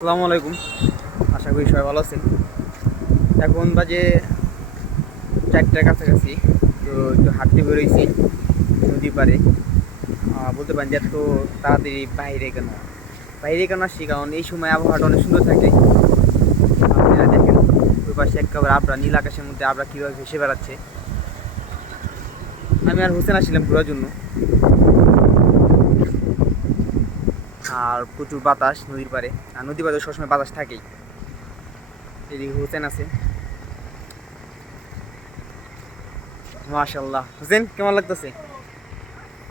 আসসালামু আলাইকুম। আশা করি সবাই ভালো আছেন। এখন বাজে 4টার কাছাকাছি। তো একটু হাঁটতে বেরোইছি নদী পাড়ে। বলতে পারেন যে এত তাড়াতাড়ি বাইরে কেন আসছি, কারণ এই সময় আবহাওয়াটা অনেক সুন্দর থাকে। আপনারা দেখেন ওই পাশে একেবারে আবরা, নীল আকাশের মধ্যে আবরা কীভাবে ভেসে বেড়াচ্ছে। আমি আর হোসেন আসছিলাম ঘোরার জন্য। আর প্রচুর বাতাস নদীর পাড়ে, আর নদীর পাড়ে সবসময় বাতাস থাকেই। এদিকে হোসেন আছে। माशाल्लाह हुसैन কেমন লাগতেছে?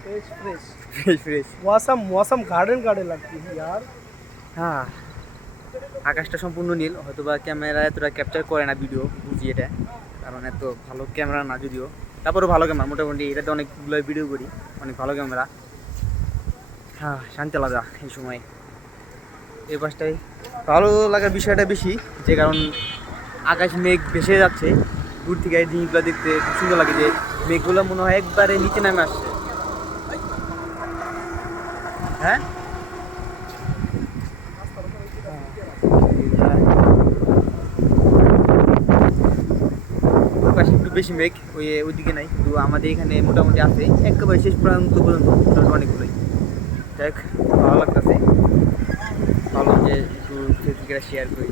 Fresh fresh fresh fresh. मौसम मौसम गार्डन गार्डन लगती है यार। হ্যাঁ, আকাশটা সম্পূর্ণ নীল। হয়তো বা ক্যামেরা এতটা ক্যাপচার করে না, ভিডিও বুঝি এটা, কারণ এত ভালো ক্যামেরা না যদিও। তারপরেও ভালো ক্যামেরা, মোটামুটি এটাতে অনেকগুলো ভিডিও করি, অনেক ভালো ক্যামেরা। হ্যাঁ, শান্তি আলাদা এই সময়। এই পাশটাই ভালো লাগার বিষয়টা বেশি, যে কারণ আকাশ মেঘ ভেসে যাচ্ছে। দূর থেকে এই জিনিসগুলো দেখতে খুব সুন্দর লাগে, যে মেঘগুলো মনে হয় একবারে নিচে নামে আসছে। হ্যাঁ, পাশে একটু বেশি মেঘ, ওইদিকে নাই, কিন্তু আমাদের এখানে মোটামুটি আছে একেবারে শেষ প্রান্ত পর্যন্ত অনেকগুলোই। যাই হোক, ভালো লাগতেছে। ভালো যে একটু ফেসবুকে শেয়ার করি।